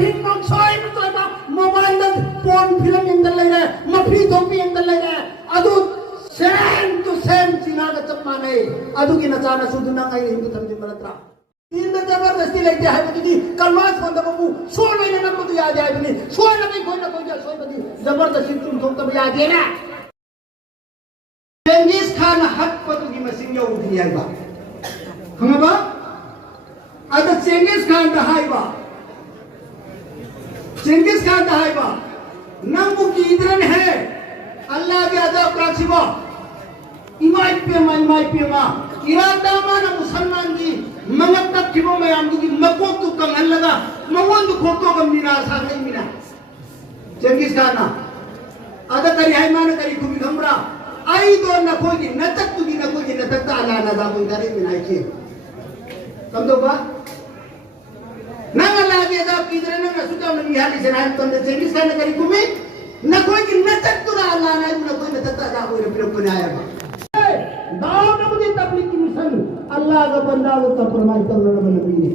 हिंग मंगसोई मतलब mobile the phone film Indal ले मफी धोपी इंदल ले अदु सेम टू सेम चिंगा का चप्पा नहीं अदु की नचाना सुधुना का हिंदू धर्म जिम्मेदार इन द जबरदस्ती लेते हैं बदी कलवास बंद बाबू सोल महीने नंबर तो याद आए बनी सोल नहीं कोई ना कोई जा सोल बदी जबरदस्ती तुम तो तब याद है ना चेंजिस खान हक पतु की मशीन यो उठी आई बा हम बा अद चेंजिस खान दहाई बा चेंजिस खान दहाई बा नंबू की इधरन है अल्लाह के अदब प्राचिबा इमाई पे मा इरादा माना मुसलमान की मंगत तक किबो में आमदू की मको तू कंगन लगा मवन तू खोटो कम मीना साथ नहीं मीना चेंजिस खान ना अदा करी हाय माना करी खुबी घमरा आई तो न कोई की न तक तू की न कोई की न तक अल्लाह ना जाबो इधर ही मीना के कम दो बा नंगला के अदब की इधर न सुता में निहाली से ना तो चेंजिस खान करी खुबी न कोई की न तक तू अल्लाह ना न कोई न तक जाबो रे फिर को आया दाव नबी तबलीग की मिशन अल्लाह का बंदा वो तो फरमाई तो न नबी ने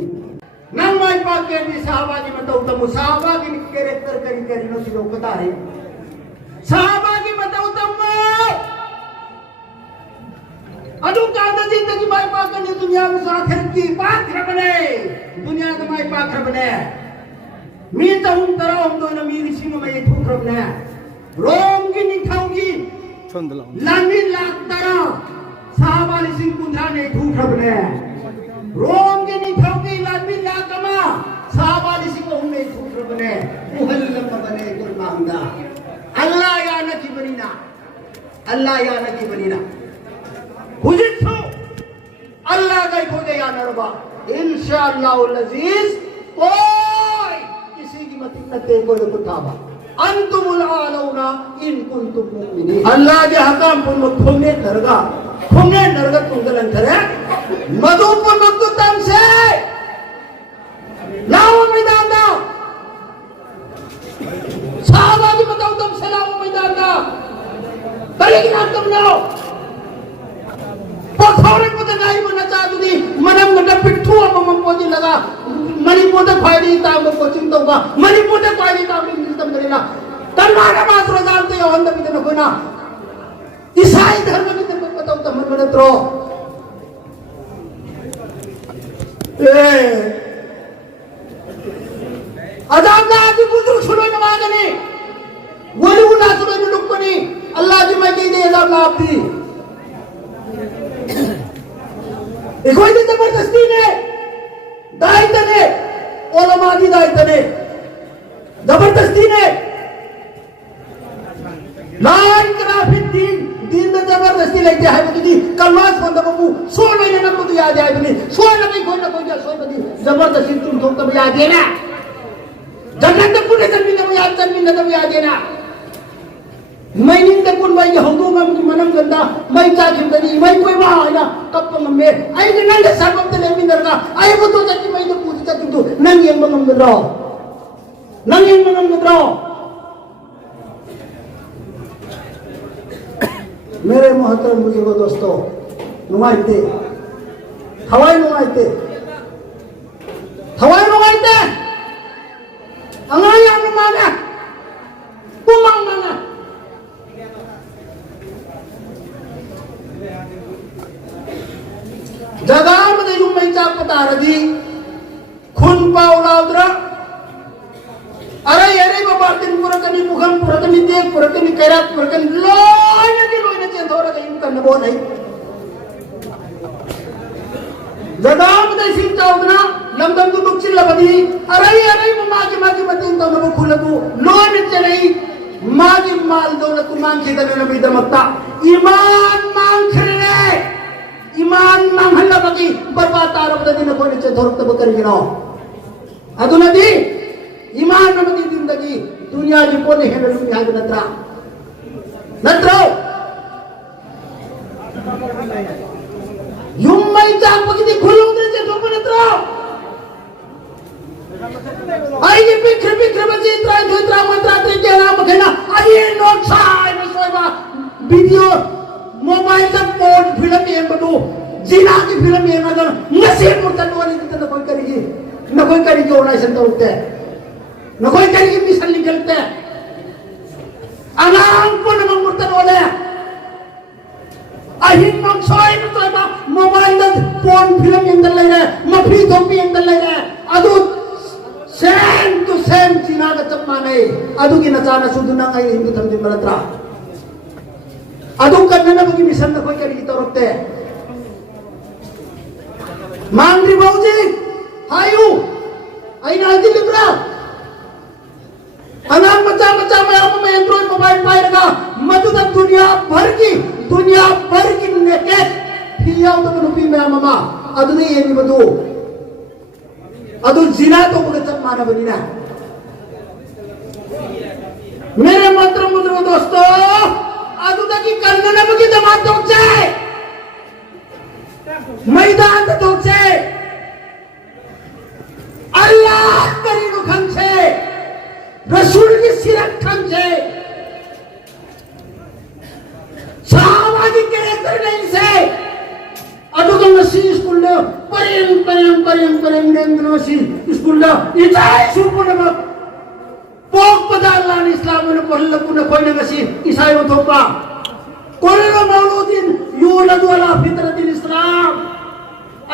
नमाज पाक के भी सहाबा की बताओ तो सहाबा की कैरेक्टर करी नो सिलो बता रहे सहाबा की बताओ तो अदु का जिंदगी माई पाक ने दुनिया में आखिरत की पात्र बने दुनिया का माई पात्र बने मी तो हम तरह हम दोनों मी सिंह में ये ठुकर बने रोम की निठाऊंगी लामी लाख तरह साहबा लिसिंग कुंद्रा ने ठुकर बने रोम की निठाऊंगी लामी लाख कमा साहबा लिसिंग को हमने ठुकर बने मुहल्लम बने कुर्बानदा अल्लाह या नकी बनीना हुजित्सु अल्लाह का खोजे या नरबा इंशाअल्लाह अज़ीज कोई किसी की मतिन्नते को उठावा अंतुमुल आलौना इन कुंतुम मुमिनीन अल्लाह के हकाम पुन खुने नरगा तुंगलन करे मधुपुर मधुतम से लाओ मैदान दा साहबा की बताओ तुम से लाओ मैदान दा तरीके ना तुम लाओ पथौरे को तो नहीं बना चाहती थी मनम गड्ढा पिट्ठू अब मम पोजी लगा मणिपुर तक फायदे ताम को चिंता होगा मणिपुर तक फायदे ताम नहीं मिलता मरेला कर्नाटक मात्र जानते हो अंदर भी तो कोई ना ईसाई धर्म में तो बताओ तो मन बने तो अजाब ना आदि बुजुर्ग सुनो नमाज ने वली उला सुनो लुक बनी अल्लाह जी मैं कह दे अजाब ना आप दी कोई तो जबरदस्ती ने दायित्व ने ओलमा की दायित्व ने जबरदस्ती ने लाइन कराफिक दीन में जबरदस्ती लेके है बदी कलवास बंद बाबू सोल महीने नंबर तो याद आए बनी सोल नहीं कोई ना कोई जा सोल बदी जबरदस्ती तुम तो तब याद है ना जगत पूरे जमीन में याद है ना मैं निंदा कुन मैं हंगू में मनम गंदा मैं चाचिम दनी मैं कोई वहाँ ना कब तो मम्मी आई के नंगे साबम ते लेमिन दरगा आई वो तो चाची मैं तो पूछी चाची तो नंगे मंगम गंदा मेरे मोहतरम बुजुर्गों दोस्तों नुमाइते हवाई नुमाइते अंगाई आने माना कुमांग माना जगह में जो मैं चाप बता रही खुन पाउलाउद्रा अरे बाबा दिन पुरकनी मुखम पुरकनी देख पुरकनी कैरात पुरकनी लोने चेंज हो रहा है करने वो नहीं जगह में सिंह चाउदना लमदम को दुख चिल्ला बदी अरे मागी बतीन तो नबो खुला तू लोने चले मागी माल दौलत तू मांग के दने नबी दमत्ता ईमान मांग खरे ईमान मांग हल्ला बकी बर्बाद तारब दिन कोई नीचे धरत बकर गिनो अदु नदी ईमान नबी जिंदगी दुनिया जी कोने है दुनिया के नत्रा युम्मई चाप बकी खुलो उधर से ठोक नत्रा आई ये पिक्र बजी इत्रा मंत्रा के नाम कहना आई नोट साइ में सोएबा वीडियो मोबाइल से पोर्ट फिल्म ये बटू जिना की फिल्म ये नगर नसीब मुर्तन वाली तो कोई करेगी न कोई करेगी और ऐसे तो होते हैं नखोई करी मिशन निकलते अनाम को नमक मुर्तन वाले अहिन मंगसोई में तो ना मोबाइल दल फोन फिल्म इंदल ले रहे मफी धोपी इंदल ले रहे अदु सेम टू सेम चीना का चप्पा नहीं अदु की नचाना सुधुना का हिंदू धर्म दिन मरत्रा अदु करने ना बगी मिशन नखोई करी तो रोकते मांगरी बाबूजी हायू आई ना दिल लिबरा अनाम बच्चा बच्चा मैं आपको एंड्रॉइड मोबाइल पाएगा मधुदा दुनिया भर की नेकेट फियाव तो नुपी में मामा अदु नहीं ये भी बदू अदु जिना तो मुझे चप माना बनी ना मेरे मंत्र मुद्रो दोस्तों अदु तक की करने न बगी जमात तो जाए मैदान तो जाए अल्लाह करी नु खंचे रसूल की सिरत खंचे साहबाजी कैरेक्टर नहीं से अदु तो मसीह स्कूल ले परेम नेंद्रोसी स्कूल ले इताई सुपुन मत पोक पदाल्ला ने इस्लाम ने पहले पुने कोई ने मसीह ईसाई में थोपा कोल्लो मौलूदिन यूलदु अला फितरतिल इस्लाम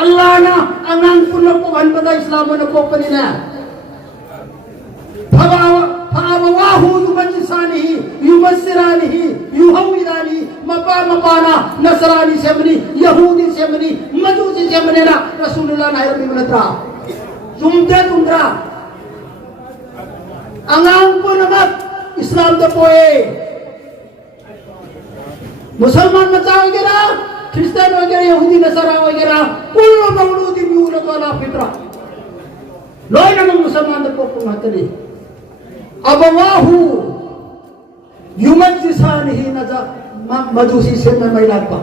अल्लाह ना अंगांग पुनो को वन पदा इस्लाम ने को पनी ना फअवाहु युमज्जिसानिही युमस्सिरानिही युहविदानी मपाना नसरानी सेमनी यहूदी सेमनी मजूसी सेमने ना रसूलुल्लाह नायर बिमनत्रा तुमरा अंगांग पुनमत इस्लाम तो पोए मुसलमान बच्चा वगैरह क्रिश्चियन वगैरह यहूदी नसरा वगैरह कुल्लु मौलूदिन यूलदु अला फितरा लोई नमक मुसलमान तो पोप मातली अबवाहु युमज्जिसानिही नजा मजूसी से में महिलापा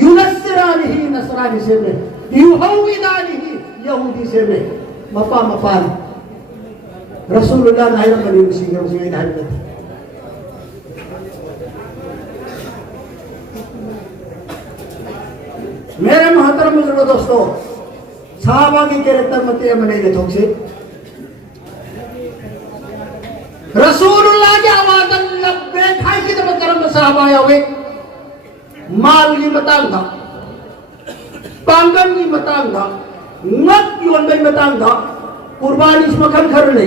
युनस्सिरानिही नसरानी से में युहविदानिही यहूदी से में मपान रसूलुल्लाह नायर बनी मुसीगे मुसीगे नायर मेरे महतरम बुजुर्ग दोस्तों साहबा की कैरेक्टर मत ये मने ले से रसूलुल्लाह के आवाज लब्बे खाई की तब करम साहबा आवे माल की मतंगा पांगन की मतंगा नक योन में मतंगा कुर्बानी इसमें खन कर ले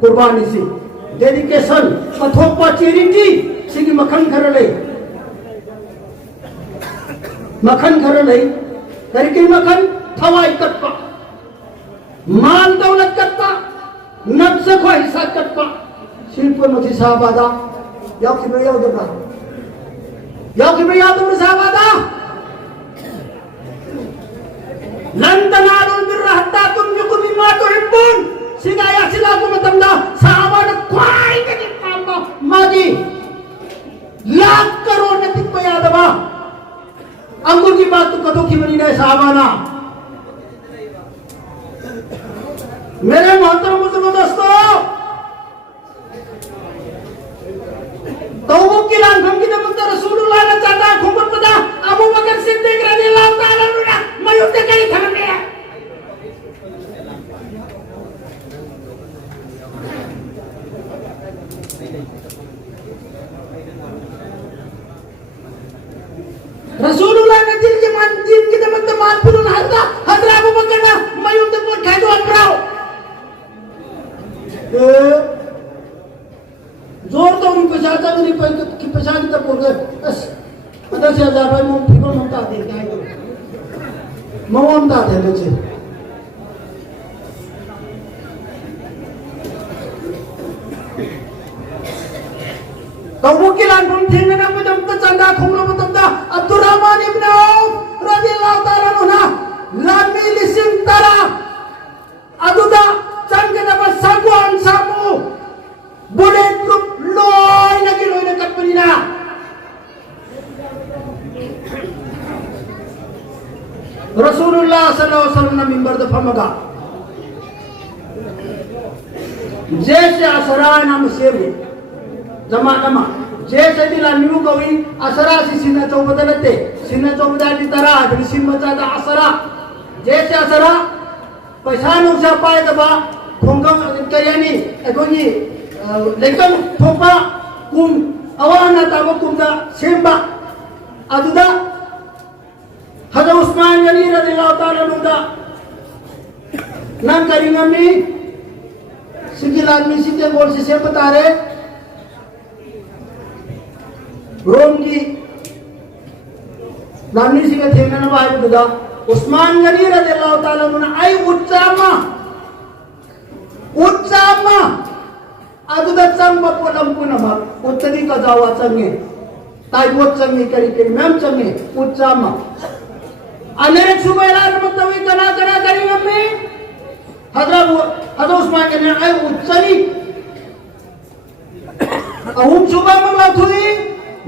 कुर्बानी से डेडिकेशन अथोपा चेरिटी सिगी मखन कर ले करके मखन थवाई कटपा माल दौलत कटपा नफ्स को हिस्सा कटपा शिल्प मथी साहबादा याव की याव दबरा साहबादा लन तनालुल बिर्र हत्ता तुनफिकु मिम्मा तुहिब्बून सिगाया सिलाकु मतंदा साहबादा क्वाई के पांबा मागी लाख करोड़ ने तिक यादवा अंगुर की बात तो कदों की बनी नहीं साहबाना मेरे मोहतरम बुजुर्गों दोस्तों तो वो किलान हम की नबुत रसूलुल्लाह ने चाहता खुमत पता अबू बकर सिद्दीक रज़ियल्लाहु ताला अन्हु मैं युद्ध करी धर्म ने रसूलुल्लाह ने दिल की नबुत मान पुरुन हजरत अबू बकर ने मैं युद्ध को खेदो अनराओ जोर तो उन पछाता नहीं पर कि पछाती तब बोल गए बस 10,000 भाई मुंह फिकर ममता दे क्या है ममता दे मुझे तो वो किलान बुन थे ना मुझे तो चंदा खुमरो मुतंदा अब्दुर्रहमान इब्न औफ रज़ियल्लाहु ताला अन्हु लामी लिसिम तरा अदुदा चंग के दबा सागवान सामू बुलेट प्रूफ लोई न कटपरीना रसूलुल्लाह सल्लल्लाहु अलैहि वसल्लम मिंबर द फमगा जैसे असरा नाम सेवे जमानमा जैसे दिला न्यू कवी असरा सी सिन्ना चौबदलते सिन्ना चौबदाली तरह बिन सिम्मचा दा असरा जैसे असरा पैसा नुसा पाए दबा खोंगम करियानी अखोगी लेकिन थोपा कुम अवाना ताबा कुमदा सेम्बा अदुदा हजरत उस्मान गनी रज़ियल्लाहु ताला नुदा नंग करिंगमी सिगिलान में सीते बोल से बता रहे रोम की नानी सी का थे ना भाई बुदा उस्मान गनी रज़ियल्लाहु ताला नुना आई उच्चामा अदुदा चंग बपोलम पुनमा उत्तरी का जावा चंगे ताई वो चंगे करी मैम चंगे उच्चामा अनेक सुबह मतवी कना करिंगमी हजरत उस्मान के ने आई उच्चनी अहुम सुबह में बात हुई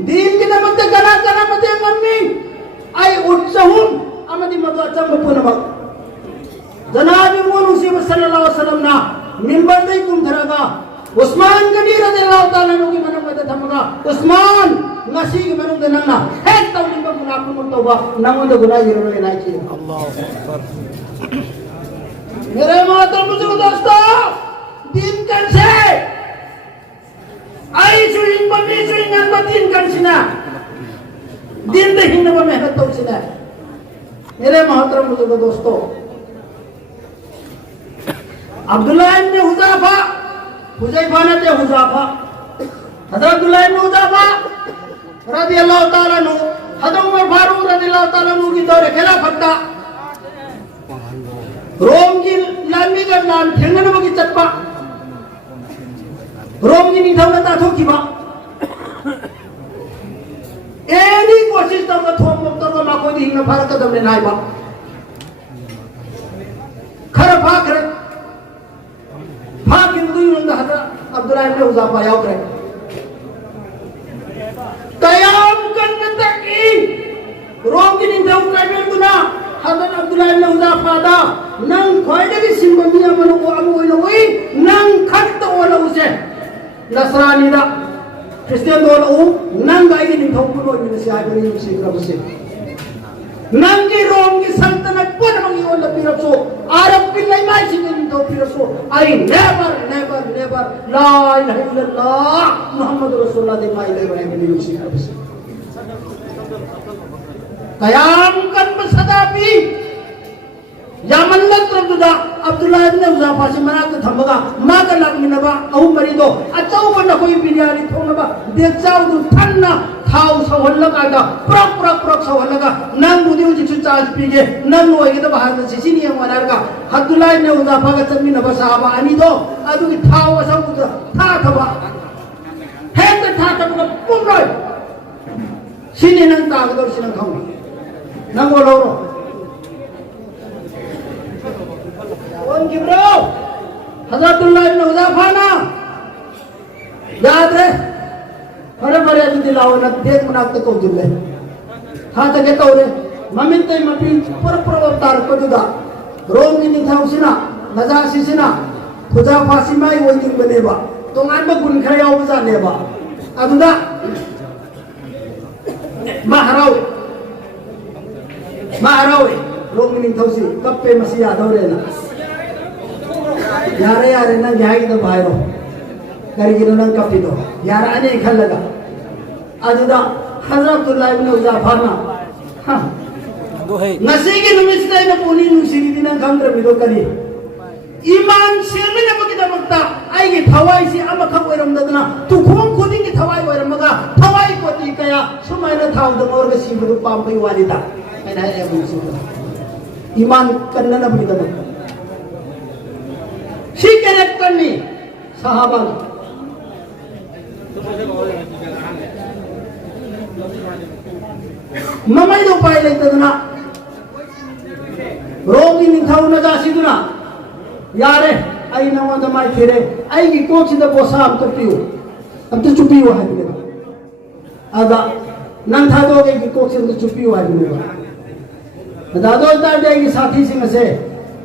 दीन की नमते गना मते मम्मी आई उच्चहुम अमदी मतो अचंब पुनम जनाबी मुसी सल्लल्लाहु अलैहि वसल्लम ना मिंबर दे कुम धरागा उस्मान गनी रज़ियल्लाहु ताला नु की मनम मते थमगा उस्मान नसी की मनम दे नंगा हे तौनी को गुनाह कुम तौबा नंगो दे गुनाह यरो ले नाई छी अल्लाहु अकबर मेरे मोहतरम बुजुर्ग दोस्तों दिन कन से आई सुइन बमी सुइन दिन कन सिना दिन दे हिन ब मेहनत तो सिना मेरे मोहतरम बुजुर्ग दोस्तों अब्दुल्लाह इब्न हुज़ैफा ने ते हुज़ैफा हज़रत अब्दुल्लाह इब्न हुज़ैफा रज़ियल्लाहु ताला नु हज़रत उमर फारूक रज़ियल्लाहु ताला नु की दौरे खिलाफत का रोम की लामी का नाम ठेंगन बगी चप्पा रोम की निथाव ना ताथो किबा एनी कोशिश तब थोम मुक्तर को माको दी हिंग फारक कदम ने नाई बा खर फाकर फाक इंदु युंदा हज़रत अब्दुल्लाह इब्न हुज़ैफा याव करे कयाम कन्न तकी रोम की निथाव का मेंदुना हज़रत अब्दुल्लाह इब्न हुज़ैफा दा नंग खोइदे की सिंबमिया मनो को अमु ओइनो ओइ नंग खत ओला उसे नसरानी दा क्रिश्चियन दोलो नंग आई नि थोपुनो नि से आगरी से प्रभुसे नंग की रोम की सल्तनत पर मंगी ओला पिरसो अरब पिल्लै माई सिंगनि तो पिरसो आई नेवर ला इलाहा इल्लल्लाह मुहम्मद रसूलुल्लाह दे माई ले बने नि से प्रभुसे कयाम कन सदापी यामन्नत रब्दुदा अब्दुल्लाह इब्न हुज़ैफा से मना के थमगा मा का लगमिनबा अहु मरिदो अचौ बन कोई बिरयानी थोंगबा देखजाउ दु थन्ना थाउ सवल्लगा दा प्रक सवल्लगा नंग बुदी उजि चार्ज पीगे नंग ओइगे द बाहर से सिनी मनारगा अब्दुल्लाह इब्न हुज़ैफा का चमिनबा साहबा अनि दो अदु की थाउ असौ था थबा हे था थबा पुमरोय सिनी नंग तागदो सिनं खाउ नंग ओलोरो कौन किब्रो हज़रत इब्न हुज़ैफा ना याद रहे बड़े दिलाओ न देख मनाते को दिले हाँ तो कहता रे ममिन ते मपी पर अवतार को जुदा रोम की निथा उसिना नजासी सिना हुज़ैफा सिमाई वो दिन बनेबा तो आन में गुन खया हो जानेबा अदुदा महारावे रोम की निथा उसी कब पे मसीहा दौरे ना यारे ना जाई तो बाहरो करिगिनो नंग कपिदो यारा अने खलगा अदुदा हज़रत अब्दुल्लाह इब्न हुज़ैफा ना हां नसीगी नुमिस्ते न पुनी नुसिरी दिना गंद्र बिदो करी ईमान सेमिन बकिदा मक्ता आइगे थवाई से अम खब ओरमदना तु खोम खुदी की थवाई ओरमगा थवाई कोती कया सुमायना थाव द मोर के सिबदु पाम्पई वालिदा मैंने है बुसु ईमान कन्ना न बकिदा मक्ता शी कैरेक्टर ने सहाबा ममई दो पाई लेते ना रोगी निथाउ न जासिदुना यारे आई नवा दमाई फिरे आई की कोच द बोसा अब तो पियो अब तो चुपी हुआ है मेरा आगा नन था दोगे की कोच से चुपी हुआ है मेरा दादो तार जाएगी साथी सिंह से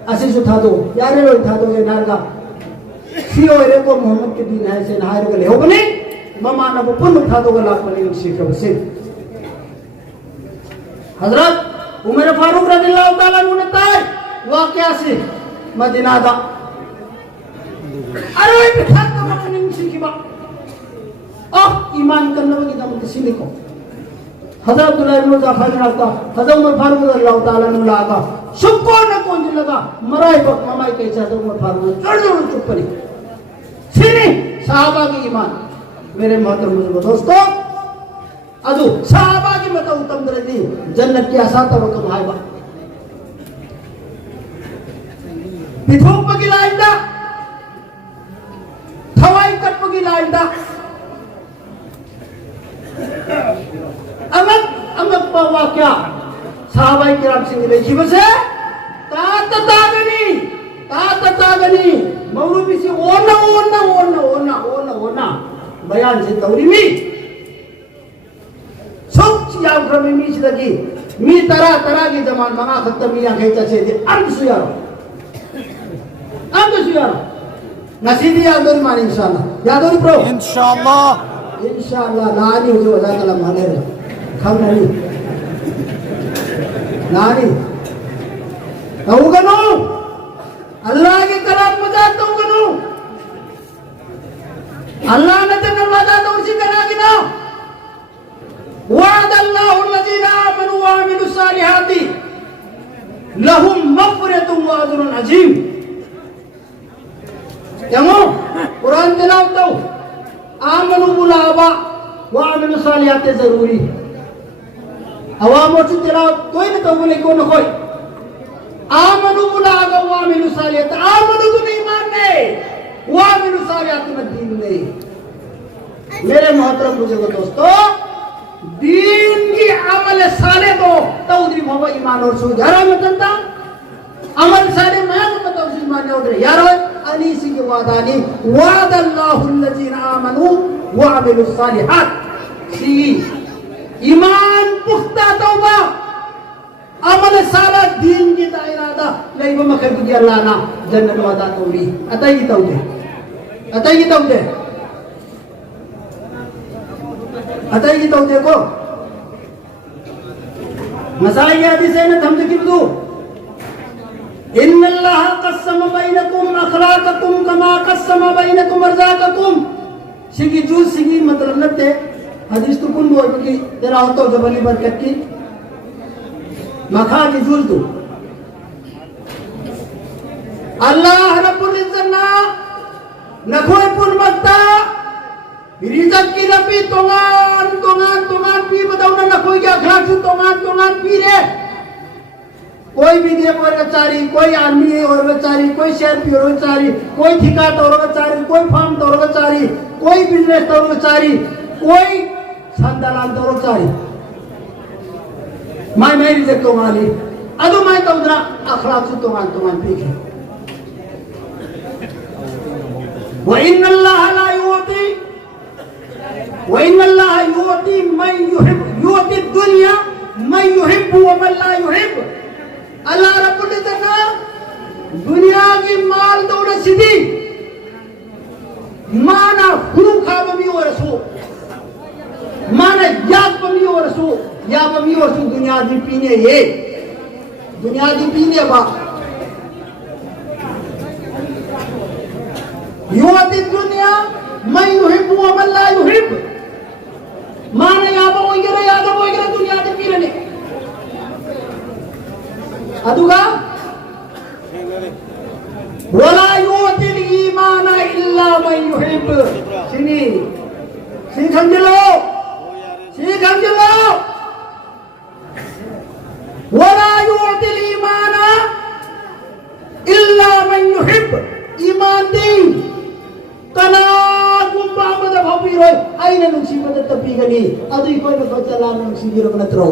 ऐसे जो था दो यारे रो था दोगे नारगा सीओ रे को मोहम्मद के दिन है से नायर को ले हो बने ममा न को पुन उठा दोगे लाख बने सीख से हजरत उमर फारूक रज़ियल्लाहु ताला अन्हु ने ताय वाकया से मदीना दा अरे बिठात तो मकनिंग सिखिबा ईमान करने की दम सिने को हज़रत अब्दुल्लाह इब्न जाफर रास्ता हज़रत उमर फारूक रज़ियल्लाहु ताला अन्हु लागा सुको न कोन लगा मराई बक ममाई के चादर उमर फारूक जोर चुप पड़ी सिने सहाबा की ईमान मेरे मोहतरम बुजुर्गों दोस्तों अजू सहाबा की मत उत्तम दर्जे जन्नत की आशा तो कम है बा पिथोक पगी लाइंदा थवाई कट पगी लाइंदा अमक पावा क्या साहबाई किराम सिंह लेखी बसे तात तागनी मौलवी से ओना बयान से तौरी मी सब या क्रमे मी लगी मी तरा की जमान मंगा खत्म मी आंखें चचे दे अंत सुयारो नसीबी यादोरी मान इंशाल्लाह यादोरी प्रो इंशाल्लाह नानी हो जो वजह कलम माने खम नहीं नानी तौगनो अल्लाह के कलाम मजाक तौगनो अल्लाह ने जन्नत वादा तो उसी करा कि ना वa'द अल्लाहु allazina amanu wa amilus salihati lahum maghfiratun wa ajrun azim यमो Quran तिलावत दो आमनु बुलावा व आमिलु सालिहात जरूरी अवामो तिलावत कोई न तो बोले को न कोई आमनु बुलावा व आमिलु सालिहात आमनु तो ईमान ने व आमिलु सालिहात में दीन ने मेरे मोहतरम बुजुर्गों दोस्तों दीन की अमल साले दो तौदरी भव ईमान और सुधारा में तंता अमल साले मैं मत ईमान ने उधर यार अनीसी के Wadani वादल्लाहु allazina amanu wa amilus salihat सी ईमान पुख्ता तौबा अमल साला दीन की दायरादा लई वो मकर की अल्लाह ना जन्नत वादा तौरी अतई तौदे को मसाला ये हदीस है ना हम जिक्र दो इन्नल्लाह क़स्सम बैनकुम अखलाक़कुम कमा क़स्सम बैनकुम अर्ज़ाक़कुम सिगी जूस सिगी मतलब नते हदीस तो कुन बोल की तेरा होतो जबली बरकत की मखा की जूस दो अल्लाह रब्बुल इज्जत ना नखोय पुन मत्ता रिज़क की रबी तोंगान पी बताओ ना नखोय क्या अखलाक़ से तोंगान पी रे कोई भी दिए और बेचारी कोई आर्मी और बेचारी कोई सीआरपी और बेचारी कोई ठिकाट और बेचारी कोई फार्म और बेचारी कोई बिजनेस और बेचारी कोई संदालान और बेचारी मैं रिजेक्ट तो माली अदो मैं तो उधर अखलाक से तो पीछे व इन्नल्लाह ला युती मैं युती दुनिया मैं युहिब्बु व मन ला युहिब्ब अल्लाह रब्बुल इज्जत ना दुनिया की माल दौलत सीधी माना हुरुखा बमी और रसो माना याद बमी और रसो या बमी और रसो दुनिया दी पीने ये दुनिया दी पीने बा युवती दुनिया मैं युहिब्बु व मन ला युहिब्ब माना याद वगैरह दुनिया दी पीने अदुगा वला युतिल ईमान इल्ला मन युहिब सीख समझ लो वला युतिल ईमान इल्ला मन युहिब ईमान दी तना गुंबा मद भबी रोय आइने नुसी मद तपी गनी अदु कोई न बचला नुसी गिरो नत्रो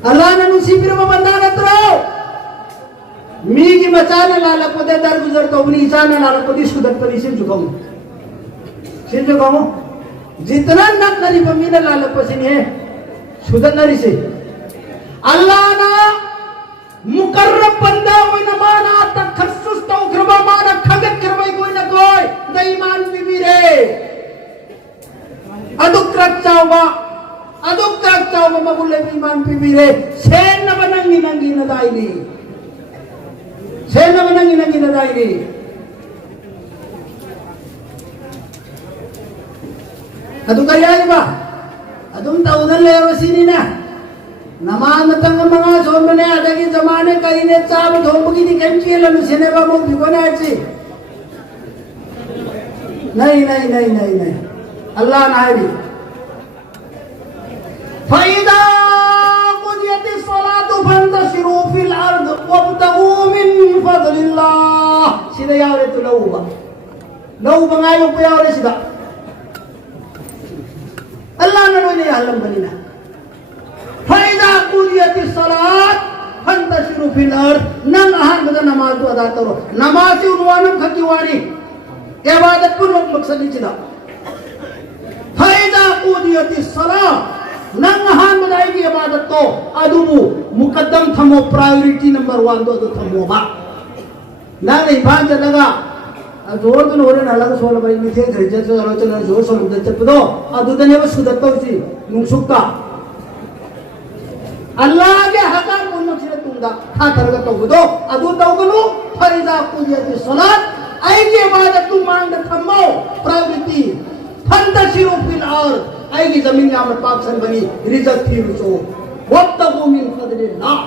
अल्लाह ने नुसी फिर बंदा नत्रो मी की बचाने लाला को दे दर गुजर तो अपनी जाने लाला को दिस कुदत पर सिर झुकाऊं जितना नक नरी पर मीना लाला पसीने है सुदन नरी से अल्लाह ना मुकर्रब बंदा कोई न माना तखस्सुस तो उखरबा माना खगत करवाई कोई न कोई दईमान बीबी रे अदुक्रक चावा मगुले ईमान बीबी रे सेन न बनंगी नंगी न दाईनी Adu kaya ba? Adum taudan lewa sini na. Naman matang mga somane adagi zamane karine chab dhomgi ni kemchi lanu sene ba mo bigona achi. नहीं अल्लाह नायबी फ़इदा कुदियति सलातु फंतशिरू फिल अर्द वब्तगू मिन फज़लिल्लाह सीधा यावरे तो लौबा ngayo pa यावरे सीधा अल्लाह ने लोने आलम बनिना फ़इदा कुदियति सलात फंतशिरू फिल अर्द नंग आहान बदा नमाज तो अदा करो नमाज से उन्वानम खकीवानी इबादत pun maksud ini Faiza qudiyati salat nangahan madaigi ibadat to adubu mukaddam thamo priority number 1 do thamo ba nang ibhan jalaga जोर तो नोरे नाला सोल भाई मिथे खरीजे तो आलोचना जोर सोल उधर चपदो अदुदने वो सुदत्तो सी नुसुक्का अल्लाह के हकार पुण्य चिरे तुंगा था तरग तो गुदो अदु तौगनु फरिजा कुदियति सलात आई के इबादत तू मांग थमो प्रायोरिटी फंतशिरू फिल अर्द आई की जमीन में अमर पाक सन बनी रिजक थीरुचो वब्तगू मिन फज़लिल्लाह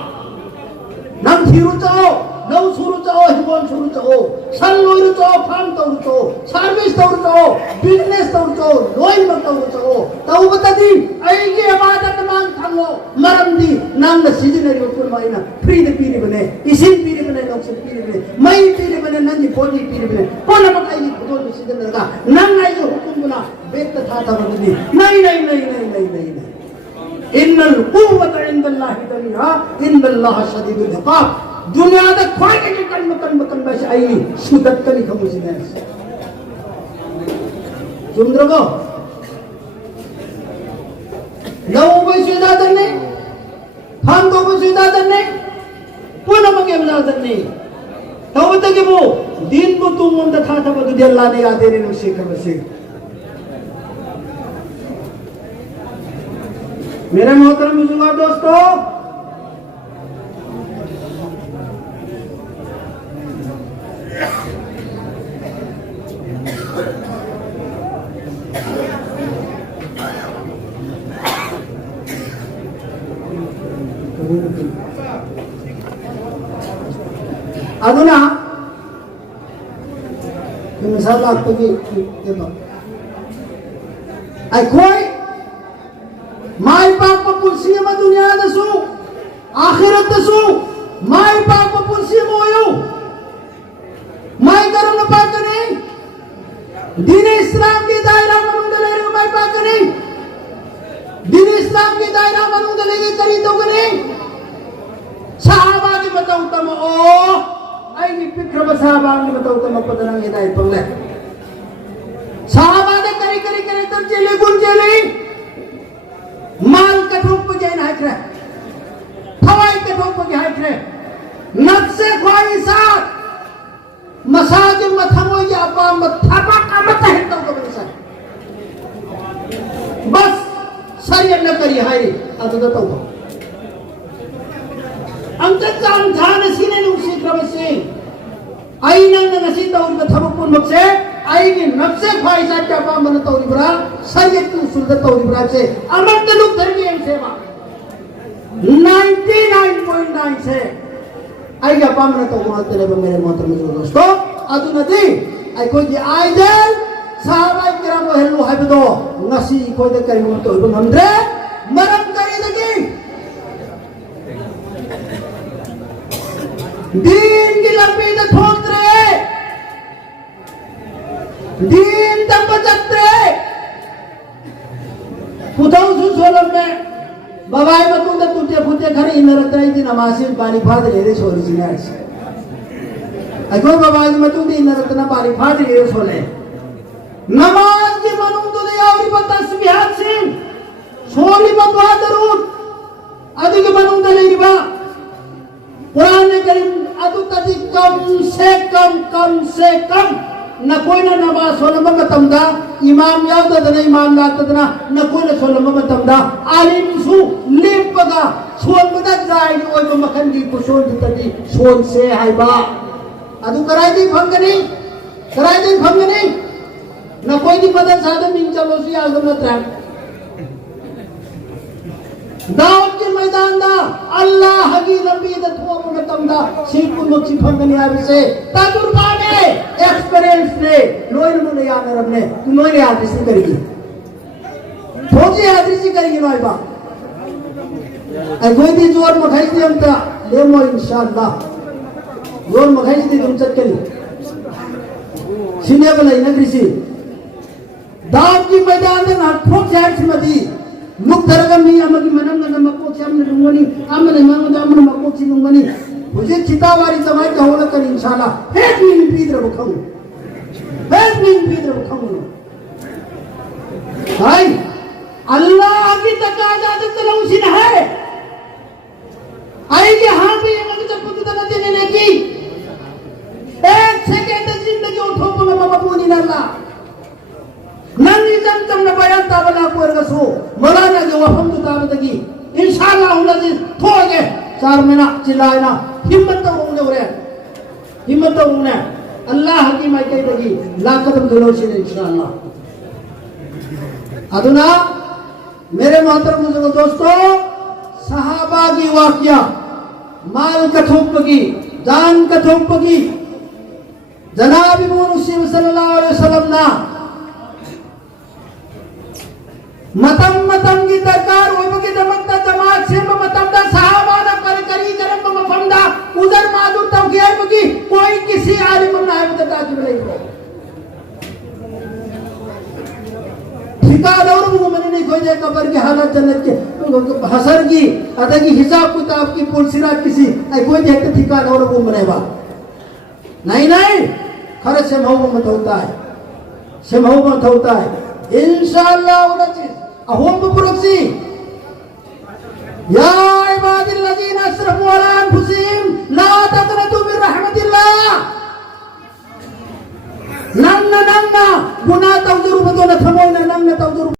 नम थीरुचो नौ सुरुचो हिबोन सुरुचो सन लोरुचो फार्म तोरुचो सर्विस तोरुचो बिजनेस तोरुचो लोइन मत तोरुचो तौबतदी आई की इबादत मांग थमो मरमदी नंग सीजनरी उपुर माइना फ्री दे पीरी बने इसिन पीरी बने लोग से पीरी बने मई पीरी बने नंगी बोली पीरी बने कोन मत आई खुदो में सीजन लगा नंग आई जो हुकुम बना बेत था बदली नहीं इन्नल कुव्वत इंदल्लाहि जमीआ इन्नल्लाह शदीदुल इक़ाब दुनिया दा कोई के कन बस आई सुदत कली खमुसी ने जुमद्रगो lau bai sudah danne ham do bai sudah danne puna mage bla danne tau tage bo din bo tu mon da tha badu de Allah ne ade ne se ka base मेरे मोहतरम बुजुर्ग दोस्तों अदुना मिसाल आपको आई कोई माई पाक पपुलसी में दुनिया दसू आखिरत दसू माई पाक पपुलसी में होयो माई करम न पाक नहीं दीन इस्लाम की दायरा मनु दले रे माई पाक नहीं दीन इस्लाम की दायरा मनु दले के कली तो नहीं सहाबा की बताऊं तम ओ आई की फिक्र सहाबा की बताऊं तम पता नहीं दाई पगले सहाबा ने करी तो चले गुण चले माल कठोक पे जाइन हाइट रे फवाई कठोक पे हाइट रे नफ्से ख्वाहिशात मसाजिद मथमो या अपा मथापा का मत है तो बसा बस सरिया न करी हाई अदद तो अंत जान जान सीने नु शीघ्र से आईना न नसी तो उन थमपुन मक्से आई की नफ्से ख्वाहिशात का अपा मन तो इब्रा सरियत की उसूल तो इब्रा से अमर तलुक धर्मी एम सेवा 99.9 से आई का अपा मन तो बहुत तेरे मेरे मोहतरम दोस्तों अदुनदी आई कोई दी आइडल साहबा किराम हेलो हाबिदो ngasi कोई दे करी मन तो बंद्रे मरम करी दगी दीन की लपीट ठोकरे दीन तपचत्रे पुताऊ सुसोलम में बाबाई मतुंद तुटे फुटे घर इनरत्राई दी नमाज़ बारी फाद लेरे सोरी सिनास अगो बाबाई मतुंद इनरतना बारी फाद लेरे सोले नमाज की मनुंद दे यावरी तस्बीहात सिंह सोली बदवा दरूद अधिक मनुंद लेरिबा कुरान करीम अदु तदी कम से कम न कोई ना नमाज सोलम मतमदा इमाम याद दना इमाम ला तदना न कोई ना सोलम मतमदा आलिम सु लेपगा सोन बदा जाय ओय मखन दी पुसोन तदी सोन से हाइबा अदु कराई दी फंगनी na koy di madan sada min chalo si azam na trap Dawood के मैदान दा अल्लाह की नबी दा थो मतम दा सीकुल मक्सी फंगनी आवे से तजुर्बा ने एक्सपीरियंस ने लोइन मुने या नरम ने लोइन आदृश्य करेगी फौजी आदृश्य करेगी नोय बा कोई भी जोर मखाई दी हम ता ले मो इंशाअल्लाह जोर मखाई दी तुम चक्कली सीने वाला नगरीसी दाऊद की मैदान दा ठोक जाट मदी मुक्तरगम नहीं अमगी मनम न मको चम न लुंगनी अमन मामद अमन मको ची लुंगनी मुझे चितावारी समाज का होला कर इंशाल्लाह हेट में पीदर बखम हेट में पीदर बखम भाई अल्लाह की तकाजा तो तलौसिन है आई के हां पे ये मगे चप्पू तो न देने की एक सेकंड जिंदगी उठो को बाबा पूनी नल्ला नंगी जमजम न बयान ताबला कोरगसो मलाना जो वफम तो ताबदगी इंशाअल्लाह उलजी थोगे 4 महीना चिल्लाना हिम्मत तो रोने अल्लाह की माई कही लाकदम दुलोशी इंशाअल्लाह अदुना मेरे मोहतरम बुजुर्ग दोस्तों सहाबा की वाकया माल कथोपगी जान कथोपगी जनाब मुहम्मद सल्लल्लाहु अलैहि वसल्लम ना मतम की दरकार वो के जमता जमात से मतम दा सहाबा दा करी करम मफमदा उधर मादुर तब गया कि कोई किसी आलिम ना है बता कि नहीं ठिकाना और वो मैंने नहीं खोजे कब्र की हालत जन्नत के हसर की अदा की हिसाब किताब की पुलसिरात किसी कोई देखते ठिकाना और वो मनेवा नहीं खरे से मोहब्बत होता है इंशाअल्लाह वो चीज अहोम पुरक्सी या इबादिल्लज़ीना अस्रफू अला अनफुसिहिम ला तक़नतू मिन रहमतिल्लाह नन्ना गुनाह तवजुरु बदोना थमोना नन्ना तवजुरु